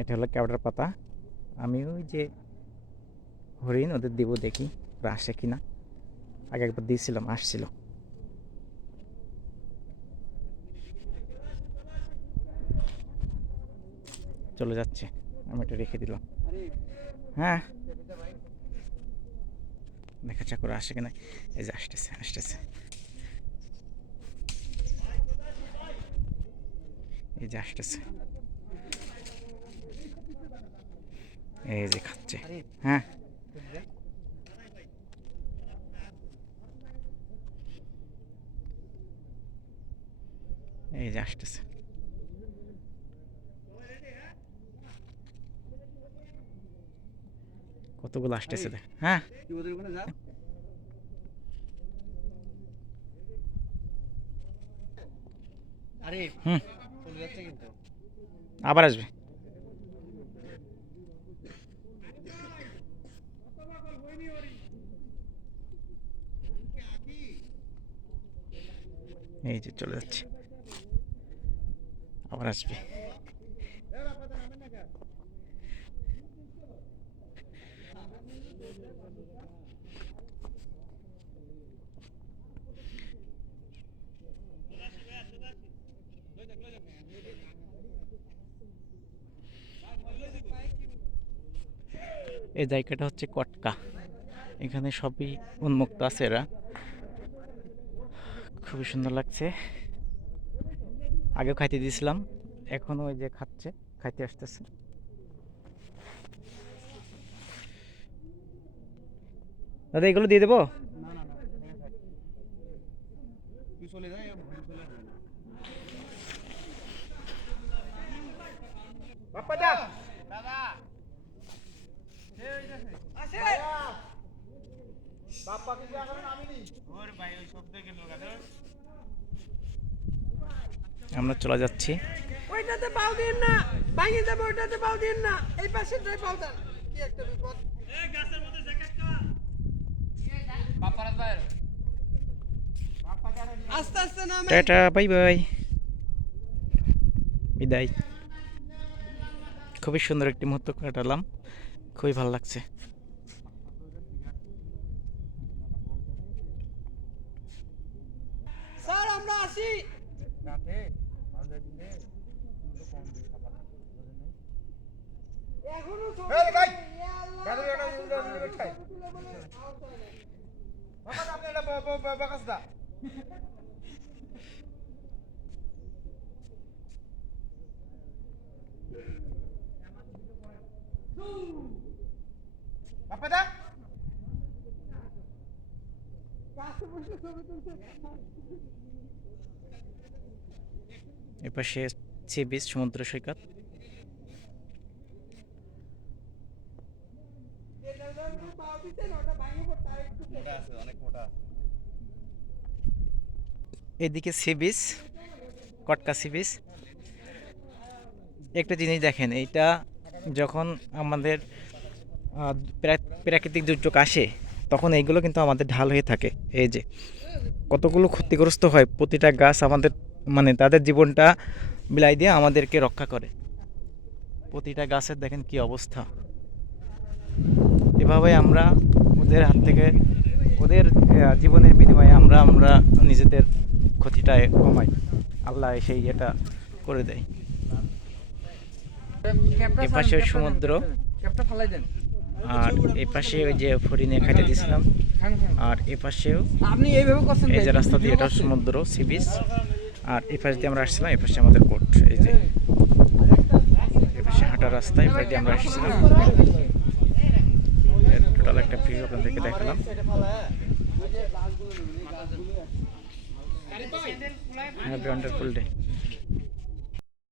এটা হলো কেওড়ার পাতা। আমি ওই যে হরিণ ওদের দেবো দেখি, ওরা আসে কি না আগে একবার দিয়েছিলাম, আসছিল। চলে যাচ্ছে। আমি এটা রেখে দিলাম। হ্যাঁ। দেখা যাক ওরা আসে কিনা। এই যে আসতেছে আসতেছে। এই যে আসতেছে। এই যে খাচ্ছে হ্যাঁ এই যে আসতেছে কতগুলো আসতেছে দেখ হ্যাঁ আবার আসবে এই যে চলে যাচ্ছে। আবার আসবে। এই জায়গাটা হচ্ছে কটকা। এখানে সবই উন্মুক্ত আছে এরা। খুবই সুন্দর লাগছে। আগেও খাইতে দিয়েছিলাম এখনও ওই যে খাচ্ছে, খাইতে আসতেছে। দাদা, এগুলো দিয়ে দেবো না না না তুই চলে যাই তুই চলে যাই বাপ্পাদা দাদা আসে বাপ্পা কি এখন নামিনি ওর ভাই ওই শব্দ গেল গাদা আমরা চলে যাচ্ছি। ওইটাতে পাও দিন না ভাঙিয়ে যাবে ওইটাতে পাও দিন না। এই পাও দেন। কি একটা বিপদ। আস্তে আস্তে নামে টাটা বাই বাই। বিদায়। খুবই সুন্দর একটি মুহূর্ত কাটালাম। খুবই ভালো লাগছে। আমরা আসি রাতে আলাদা দিলে কিন্তু কম দিয়ে খাবার এখনও এই ভাই! ইয়া দাদু এটা উল্টো উল্টো খাই। হয়। বাবা আপনি এটা বাকাস দা বাপ্পাদা কাছে বসে ছবি তুলছে এপাশে সি বিচ সমুদ্র সৈকত। এদিকে sea beach, Katka sea beach. একটা জিনিস দেখেন, এইটা যখন আমাদের প্রাকৃতিক দুর্যোগ আসে, তখন এইগুলো কিন্তু আমাদের ঢাল হয়ে থাকে। এই যে, কতগুলো ক্ষতিগ্রস্ত হয়, প্রতিটা গাছ আমাদের মানে তাদের জীবনটা বিলাই দিয়ে আমাদেরকে রক্ষা করে। প্রতিটা গাছের দেখেন কি অবস্থা। এভাবে আমরা ওদের হাত থেকে ওদের জীবনের বিনিময়ে আমরা আমরা নিজেদের ক্ষতিটা কমাই। আল্লাহ সেই এটা করে দেয়। এ পাশে সমুদ্র। আর এই পাশে ওই যে ফরিনে খাইতে দিয়েছিলাম। আর এ পাশেও আপনি এইভাবে করছেন এই যে রাস্তা দিয়ে এটা সমুদ্র সি বিচ। আর এই পাশ দিয়ে আমরা আসছিলাম, এই পাশে আমাদের কোর্ট এই যে এই পাশে রাস্তা, এই পাশ দিয়ে আমরা আসছিলাম। টোটাল একটা ভিউ আপনাদেরকে দেখালাম। হ্যাপি ফুল ডে